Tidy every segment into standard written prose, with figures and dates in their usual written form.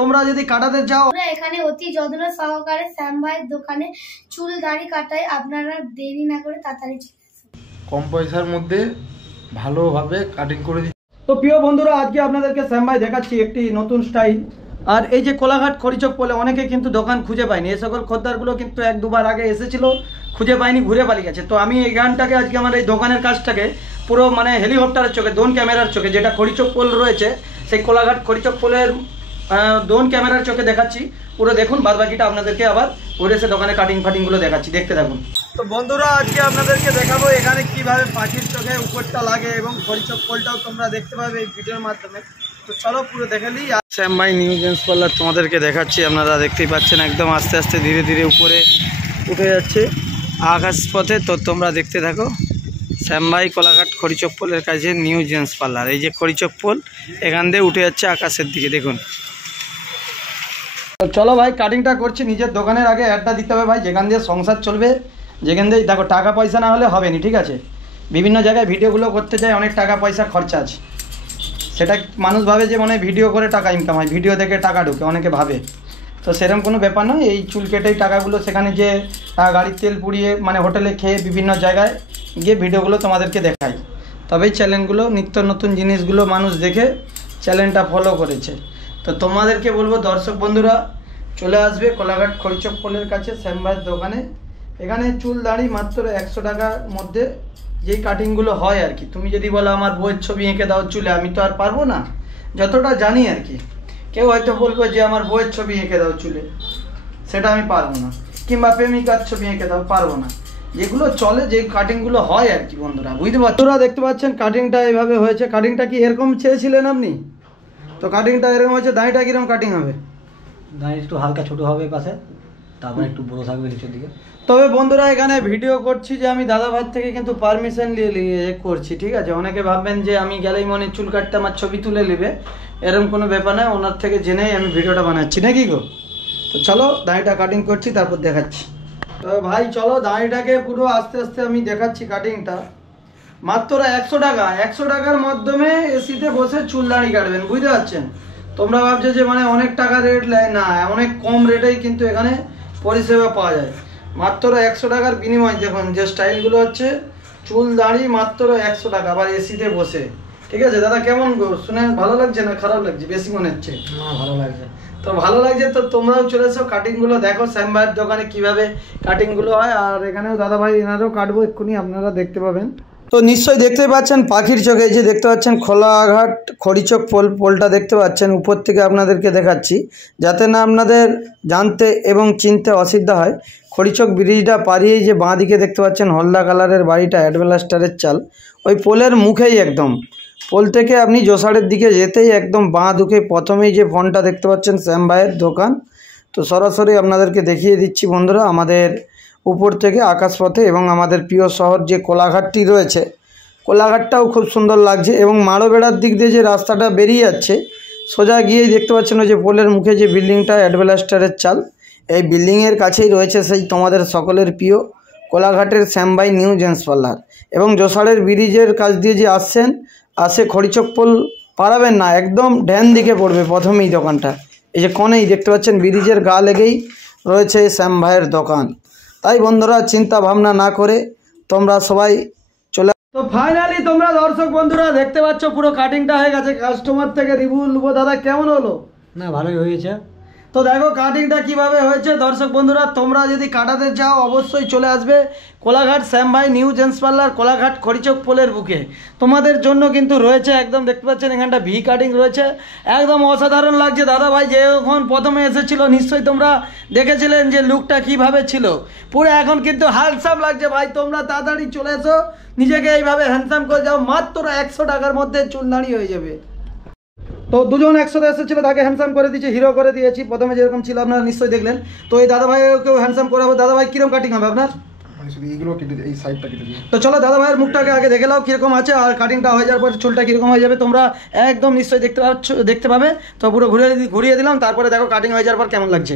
তোমরা যদি কাটাতে চাও এখানে অতি যত্ন সহকারে শ্যাম ভাইয়ের দোকানে চুল দাড়ি কাটায়, আপনারা দেরি না করে তাড়াতাড়ি চলে আসুন। কম পয়সার মধ্যে ভালোভাবে কাটিং করে দিচ্ছি। তো প্রিয় বন্ধুরা, আজকে আপনাদেরকে শ্যাম ভাই দেখাচ্ছি একটি নতুন স্টাইল। আর এই যে কোলাঘাট খড়িচক বলে অনেকে কিন্তু দোকান খুঁজে পায়নি, এই সকল খদ্দারগুলো কিন্তু এক দুবার আগে এসেছিল, খুঁজে পায়নি, ঘুরে পালিয়ে গেছে। তো আমি এই গানটাকে আজকে আমার এই দোকানের কাজটাকে পুরো মানে হেলিকপ্টারের চোখে, ড্রোন ক্যামেরার চোখে, যেটা খড়িচক পোল রয়েছে সেই কোলাঘাট খড়িচক পোলের ড্রোন ক্যামেরার চোখে দেখাচ্ছি। পুরো দেখুন, বাদ বাকিটা আপনাদেরকে আবার ঘুরে এসে দোকানে কাটিং ফাটিংগুলো দেখাচ্ছি, দেখতে থাকুন। তো বন্ধুরা, আজকে আপনাদেরকে দেখাবো এখানে কিভাবে পাখির চোখে উপরটা লাগে এবং খড়িচক পোলটাও তোমরা দেখতে পাবে এই ভিডিওর মাধ্যমে। তো চলো পুরো দেখে নিই। শ্যাম ভাই নিউ জেন্টস পার্লার তোমাদেরকে দেখাচ্ছি। আপনারা দেখতেই পাচ্ছেন একদম আস্তে আস্তে ধীরে ধীরে উপরে উঠে যাচ্ছে আকাশ পথে। তো তোমরা দেখতে থাকো। শ্যাম ভাই কোলাঘাট খড়িচক পোলের কাছে নিউ জেন্টস পার্লার, এই যে খড়িচক পোল, এখান দিয়ে উঠে যাচ্ছে আকাশের দিকে, দেখুন। তো চলো ভাই, কাটিংটা করছি। নিজের দোকানের আগে অ্যাডটা দিতে হবে ভাই, যেখান দিয়ে সংসার চলবে, যেখান দিয়ে দেখো টাকা পয়সা না হলে হবে না, ঠিক আছে। বিভিন্ন জায়গায় ভিডিওগুলো করতে চাই, অনেক টাকা পয়সা খরচা আছে। সেটা মানুষ ভাবে যে মানে ভিডিও করে টাকা ইনকাম হয়, ভিডিও থেকে টাকা ঢুকে, অনেকে ভাবে। তো সেরকম কোনো ব্যাপার নয়। এই চুল কেটেই টাকাগুলো সেখানে যে গাড়ির তেল পুড়িয়ে মানে হোটেলে খেয়ে বিভিন্ন জায়গায় গিয়ে ভিডিওগুলো তোমাদেরকে দেখাই। তবেই চ্যানেলগুলো নিত্য নতুন জিনিসগুলো মানুষ দেখে চ্যানেলটা ফলো করেছে। তো তোমাদেরকে বলবো দর্শক বন্ধুরা, চলে আসবে কোলাঘাট খড়িচক পোলের কাছে শ্যাম ভাইয়ের দোকানে। এখানে চুল দাড়ি মাত্র 100 টাকার মধ্যে যেই কাটিংগুলো হয় আর কি। তুমি যদি বলো আমার বইয়ের ছবি এঁকে দাও চুলে, আমি তো আর পারবো না, যতটা জানি আর কি। কেউ হয়তো বলবো যে আমার বইয়ের ছবি এঁকে দাও চুলে, সেটা আমি পারবো না। কিংবা প্রেমিকার ছবি এঁকে দাও, পারবো না। যেগুলো চলে, যে কাটিংগুলো হয় আর কি বন্ধুরা, বুঝতে পারছো? তোরা দেখতে পাচ্ছেন কাটিংটা এইভাবে হয়েছে। কাটিংটা কি এরকম চেয়েছিলেন আপনি? তো কাটিংটা এরকম হয়েছে। দাঁড়িটা কীরকম কাটিং হবে? দাঁড়ি একটু হালকা ছোট হবে পাশে, তারপর একটু বড় থাকবে নিচের দিকে। তবে বন্ধুরা, এখানে ভিডিও করছি যে আমি দাদা ভাই থেকে কিন্তু পারমিশন নিয়ে করছি, ঠিক আছে। অনেকে ভাববেন যে আমি গেলেই মনে চুল কাটতে আমার ছবি তুলে নেবে, এরকম কোনো ব্যাপার নয়। ওনার থেকে জেনেই আমি ভিডিওটা বানাচ্ছি, নাকি গো? তো চলো দাঁড়িটা কাটিং করছি, তারপর দেখাচ্ছি। তো ভাই চলো, দাঁড়িটাকে পুরো আস্তে আস্তে আমি দেখাচ্ছি কাটিংটা। মাত্র 100 টাকা, 100 টাকার মাধ্যমে এসিতে বসে চুল দাঁড়ি কাটবেন, বুঝতে পারছেন? তোমরা ভাবছো যে মানে অনেক টাকা রেট নেয়, না, অনেক কম রেটেই কিন্তু এখানে পরিষেবা পাওয়া যায়। মাত্র 100 টাকার বিনিময় দেখুন যে স্টাইলগুলো হচ্ছে, চুল দাড়ি মাত্র 100 টাকা, আবার এসিতে বসে, ঠিক আছে। দাদা কেমন গো, শুনে ভালো লাগছে না খারাপ লাগছে? বেশি মনে হচ্ছে না, ভালো লাগছে। তো ভালো লাগছে। তো তোমরাও চলে এসো, কাটিংগুলো দেখো শ্যাম ভাইয়ের দোকানে কীভাবে কাটিংগুলো হয়। আর এখানেও দাদা ভাই এনারও কাটবো এক্ষুনি, আপনারা দেখতে পাবেন। তো নিশ্চয়ই দেখতে পাচ্ছেন পাখির চোখে, যে দেখতে পাচ্ছেন কোলাঘাট খড়িচক পোলটা দেখতে পাচ্ছেন। উপর থেকে আপনাদেরকে দেখাচ্ছি যাতে না আপনাদের জানতে এবং চিনতে অসুবিধা হয়। খড়িচক ব্রিজটা পাড়িয়েই যে বাঁ দিকে দেখতে পাচ্ছেন হলদা কালারের বাড়িটা, অ্যাডভেলাস্টারের চাল, ওই পোলের মুখেই একদম, পোল থেকে আপনি জোসারের দিকে যেতেই একদম বাঁ দিকে প্রথমেই যে ফোনটা দেখতে পাচ্ছেন শ্যাম ভাইয়ের দোকান। তো সরাসরি আপনাদেরকে দেখিয়ে দিচ্ছি বন্ধুরা, আমাদের উপর থেকে আকাশপথে, এবং আমাদের প্রিয় শহর যে কোলাঘাটটি রয়েছে, কোলাঘাটটাও খুব সুন্দর লাগছে। এবং মাড়োবেড়ার দিক দিয়ে যে রাস্তাটা বেরিয়ে যাচ্ছে, সোজা গিয়েই দেখতে পাচ্ছেন ওই যে পোলের মুখে যে বিল্ডিংটা, অ্যাডভেলাস্টারের চাল, এই বিল্ডিংয়ের কাছেই রয়েছে সেই তোমাদের সকলের প্রিয় কোলাঘাটের শ্যাম ভাই নিউ জেন্টস পার্লার। এবং জোসারের ব্রিজের কাছ দিয়ে যে আসছেন, আসে খড়িচক পোল পারাবেন না, একদম ড্যান দিকে পড়বে প্রথমেই দোকানটা। এই যে কোণেই দেখতে পাচ্ছেন ব্রিজের গা লেগেই রয়েছে শ্যাম ভাইয়ের দোকান। তাই বন্ধুরা, চিন্তা ভাবনা না করে তোমরা সবাই চলে। তো ফাইনালি তোমরা দর্শক বন্ধুরা দেখতে পাচ্ছ পুরো কাটিংটা হয়ে গেছে। কাস্টমার থেকে রিভিউ নেবো। দাদা কেমন হলো? না, ভালোই হয়েছে। তো দেখো কাটিংটা কিভাবে হয়েছে। দর্শক বন্ধুরা, তোমরা যদি কাটাতে চাও অবশ্যই চলে আসবে কোলাঘাট শ্যাম ভাই নিউ জেন্টস পার্লার, কোলাঘাট খড়িচক পোলের বুকে। তোমাদের জন্য কিন্তু রয়েছে একদম, দেখতে পাচ্ছেন এখানটা ভি কাটিং রয়েছে, একদম অসাধারণ লাগছে। দাদা ভাই যখন প্রথমে এসেছিল নিশ্চয়ই তোমরা দেখেছিলেন যে লুকটা কিভাবে ছিল, পুরো এখন কিন্তু হ্যান্ডসাম লাগছে ভাই। তোমরা তাড়াতাড়ি চলে এসো, নিজেকে এইভাবে হ্যান্ডসাম করে যাও, মাত্র 100 টাকার মধ্যে চুল দাড়ি হয়ে যাবে। তো দুজন একসাথে এসেছিল, তাকে হ্যান্ডসাম করে দিয়েছি, হিরো করে দিয়েছি। প্রথমে যেরকম ছিল আপনারা নিশ্চয়ই দেখলেন। তো এই দাদা ভাইকেও হ্যান্ডসাম করে হবে। দাদা ভাই কিরকম কাটিং হবে আপনার? তো চলো দাদা ভাইয়ের মুখটাকে আগে দেখে নাও কিরকম আছে, আর কাটিংটা হয়ে যাওয়ার পর চুলটা কিরকম হয়ে যাবে তোমরা একদম নিশ্চয়ই দেখতে পাবে। তো পুরো ঘুরিয়ে দিলাম, তারপরে দেখো কাটিং হয়ে যাওয়ার পর কেমন লাগছে।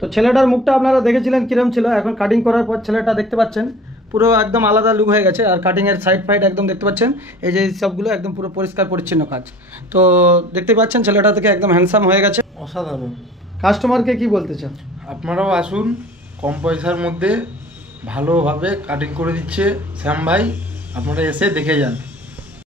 তো ছেলেটার মুখটা আপনারা দেখেছিলেন কিরকম ছিল, এখন কাটিং করার পর ছেলেটা দেখতে পাচ্ছেন পুরো একদম আলাদা লুক হয়ে গেছে। আর কাটিংয়ের সাইড ফাইড একদম দেখতে পাচ্ছেন, এই যে সবগুলো একদম পুরো পরিষ্কার পরিচ্ছন্ন কাজ। তো দেখতে পাচ্ছেন ছেলেটা থেকে একদম হ্যান্ডসাম হয়ে গেছে। অসাধারণ। কাস্টমারকে কি বলতে চান? আপনারাও আসুন, কম পয়সার মধ্যে ভালোভাবে কাটিং করে দিচ্ছে শ্যাম ভাই, আপনারা এসে দেখে যান।